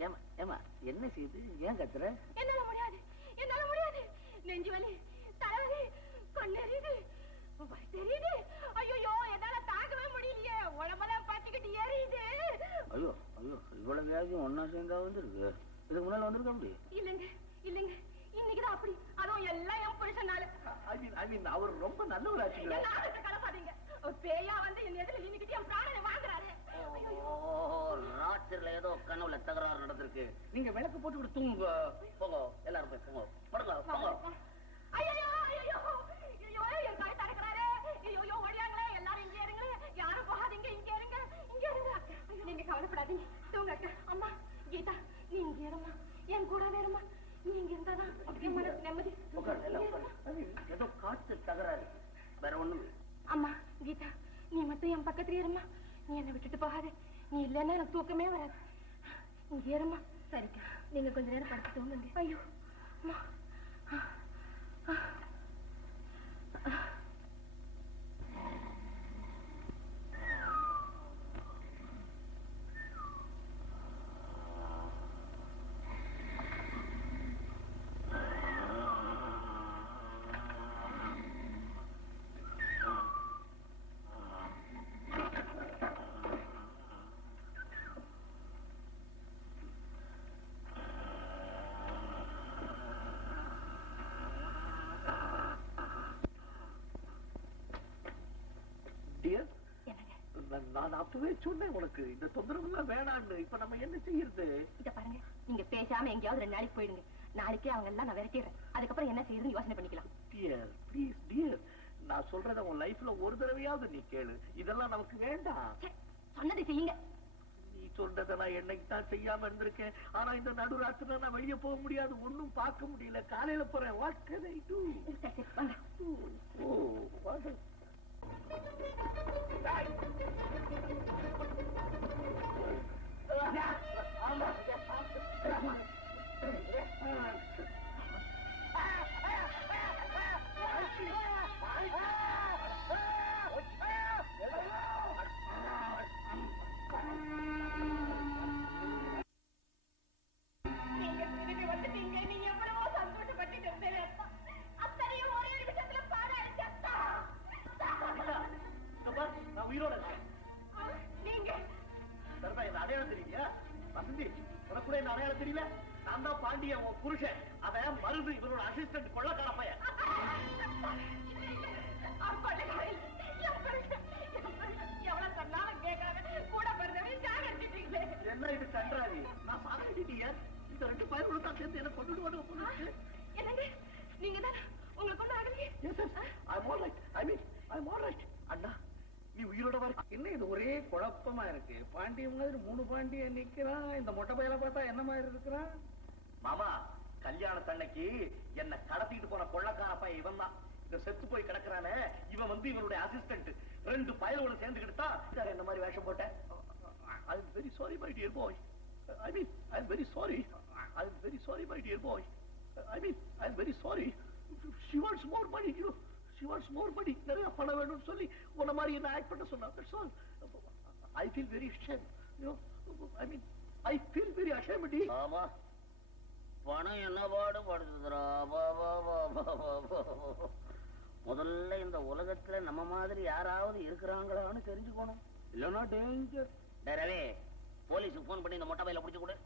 என்ன செய்யுது ஏன் கத்துற? என்னால முடியாது என்னால முடியாது. நெஞ்சு வலி தலைவலி கண்ணெறியுது வலி தெரியுது. ஐயோ என்னால தாங்கவே முடியலையே. உடம்பெல்லாம் பத்திக்கிட்டு எரியுது. ஐயோ ஐயோ இவ்வளவு வியாதியும் ஒன்னா சேர்ந்தா வந்துருக்கு. இதுக்கு முன்னால வந்திருக்க முடியும் இல்லைங்க இல்லைங்க. இன்னைக்குதான் அப்படி. அதுவும் எல்லாம் என் புருஷனால. ஐ மீன் ஐ மீன் அவர் ரொம்ப நல்லவராச்சுங்களா நடந்திருக்கு நீங்க விளக்கு போட்டு விட்டு தூங்க போங்க எல்லாரும் போய் போங்க படுங்க போங்க நீங்க கவலைப்படாதீங்க. தூங்க அம்மா கீதா நீ இங்க இருமா. என் கூட வேறுமா நீ இங்க இருந்தாதான் மனசு நிம்மதி. ஏதோ காத்து தகராறு. வேற ஒண்ணும். அம்மா கீதா நீ மட்டும் என் பக்கத்துல இருமா. நீ என்னை விட்டுட்டு போகாத. நீ இல்லைன்னா எனக்கு தூக்கமே வராது. இங்க சரிக்கா. நீங்க கொஞ்ச நேரம் படுத்து தூங்குங்க ஐயோ அம்மா டியர் என்னங்க நான் அப்பவே சொன்னேன் உனக்கு. இந்த தொந்தரவு எல்லாம் வேணான்னு இப்ப நம்ம என்ன செய்யறது? இத பாருங்க. நீங்க பேசாம எங்கேயாவது ரெண்டு நாளைக்கு போயிடுங்க. நாளைக்கே அவங்க எல்லாம் நான் விரட்டிடுறேன். அதுக்கப்புறம் என்ன செய்யுதுன்னு யோசனை பண்ணிக்கலாம். டியர் ப்ளீஸ் டியர் நான் சொல்றத உன் லைஃப்ல ஒரு தடவையாவது நீ கேளு. இதெல்லாம் நமக்கு வேண்டாம். சொன்னதை செய்யுங்க. நீ சொல்றத நான் என்னைக்கு தான் செய்யாம இருந்திருக்கேன். ஆனா இந்த நடுராத்திரில நான் வெளிய போக முடியாது. ஒண்ணும் பார்க்க முடியல. காலையில போறேன். What can I do oh what Sarada இந்த அடையாளம் தெரியலையா வசந்தி உனக்கு கூட இந்த அடையாளம் தெரியல? நான் தான் பாண்டியன் உன் புருஷன். அவன் மருது இவரோட அசிஸ்டன்ட் பிறந்தவன் சாகடிச்சிட்டீங்களே. என்ன இது கன்றாவி நான் சாகிட்டீங்க இந்த ரெண்டு பயிரோட தான் சேர்ந்து என்ன கொண்டுட்டு வந்து நீங்க தானே நீ உயிரோட வர என்ன இது? ஒரே குழப்பமா இருக்கு. பாண்டியன் மாதிரி மூணு பாண்டியன் நிக்கிறான். இந்த மொட்டை பையில பார்த்தா என்ன மாதிரி இருக்கிறான்? மாமா கல்யாணத்தன்னைக்கு என்ன கடத்திட்டு போன கொள்ளக்கார பையன் இவன் தான் இந்த செத்து போய் கிடக்குறானே. இவன் வந்து இவனுடைய அசிஸ்டன்ட் ரெண்டு பயலோட சேர்ந்துக்கிட்டு தான் இந்த மாதிரி வேஷம் போட்டேன். I am very sorry my dear boy I mean I am very sorry I am very sorry my dear boy I mean I am very sorry she wants more money you she wants more money நிறைய பணம் வேணும்னு சொல்லி உன்ன மாதிரி என்ன act பண்ண சொன்னா that's all I feel very shame I mean I feel very ashamed. ஆமா. பணம் என்ன பாடு படுத்துதுரா முதல்ல இந்த உலகத்துல நம்ம மாதிரி யாராவது இருக்கிறாங்களான்னு தெரிஞ்சுக்கணும். இல்லைன்னா டேஞ்சர் டேரவே போலீஸுக்கு போன் பண்ணி இந்த மொட்டை பையில பிடிச்சு கொடு.